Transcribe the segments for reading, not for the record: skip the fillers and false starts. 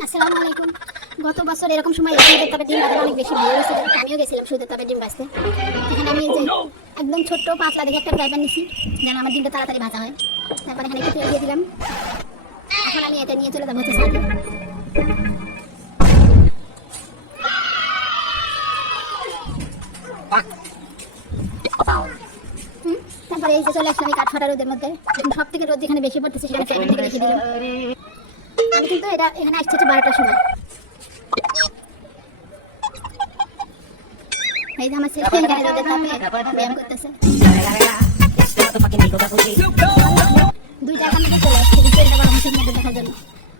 আসসালামু আলাইকুম। গত বছর এরকম সময় সুদের তাপে ডিম ভাজা অনেক বেশি ভালো হয়েছিল। আমিও গেছিলাম সুদের তাপে ডিম ভাজতে। এখানে আমি এই যে একদম ছোট্ট পাতলা দেখে একটা ফ্রাই প্যান নিছি, যেন আমার ডিমটা তাড়াতাড়ি ভাজা হয়। তারপরে এখানে একটু তেল দিয়ে দিলাম। এখন আমি এটা নিয়ে চলে যাবো হচ্ছে সাইডে। তারপরে এই যে চলে আসলাম এই কাঠফাটা রোদের মধ্যে। সব থেকে রোদ যেখানে বেশি পড়তেছে সেখানে ফ্রাই প্যান থেকে রেখে দিলাম। আমি কিন্তু এটা এখানে আসছে 12টার সময়। এই যে আমার ছেলে এখানে রোদের তাপে ব্যায়াম করতেছে। 2টা এখন মধ্যে চলে আসছে তেলটা গরম হচ্ছে কিনা দেখার জন্য।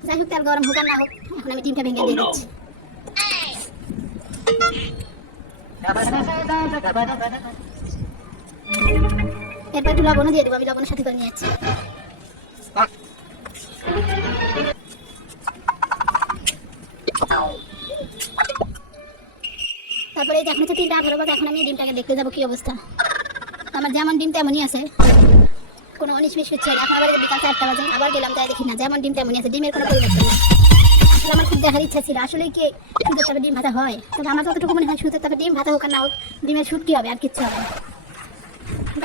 যাই হোক, তেল গরম হোক আর না হোক, এখন আমি ডিমটা ভেঙে দিয়ে দিচ্ছি। এরপর একটু লবণও দিয়ে দেবো, আমি লবণের সাথে করে নিয়ে যাচ্ছি। তারপরে এই যে এখন হচ্ছে 3:18 বাজে। এখন আমি ডিমটাকে দেখতে যাবো কি অবস্থা। আমার যেমন ডিম তেমনই আছে, কোনো 19-20 হচ্ছে না। এখন আবার বিকাল 4টা বাজে, আবার গেলাম, তাই দেখি না যেমন ডিম তেমনই আছে, ডিমের কোনো পরিবর্তন নেই। আসলে আমার খুব দেখার ইচ্ছা ছিল আসলে কি সুদের তাপে ডিম ভাজা হয়। তবে আমার যতটুকু মনে হয় সুদের তাপে ডিম ভাজা হোক আর না হোক, ডিমের শুট কি হবে আর কিচ্ছু হবে না।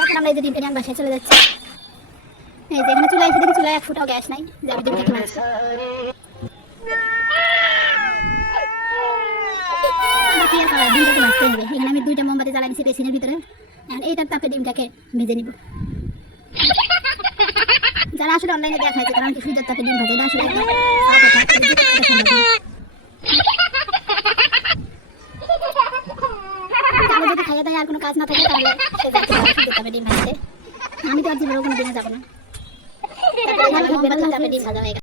এখন আমরা এই যে ডিমটা নিয়ে বাসায় চলে যাচ্ছি। এই যে এখানে চলে এসে দেখি চুলায় 1 ফুটাও গ্যাস নাই, যে আমি ডিমটা ভাজছি। বাকি আর করার, ডিমটাকে ভাজতে হবে। এখানে আমি 2টা মোমবাতি জ্বালাই নিচ্ছি বেসিনের ভিতরে। এখন এইটার তাপে ডিমটাকে ভেজে নিব। যারা আসলে অনলাইনে দেখাচ্ছে কারণ কি সুদের তাপে ডিম ভাজে, এটা আসলে একদম তাহলে যদি খাইয়ে দেয় আর কোনো কাজ না থাকে তাহলে সে যাইতে পারে সুদের তাপে ডিম ভাজতে। আমি তো আর জীবনে কোনো দিনে যাবো না। তারপরে ডিম ভাজা হয়ে গেছে।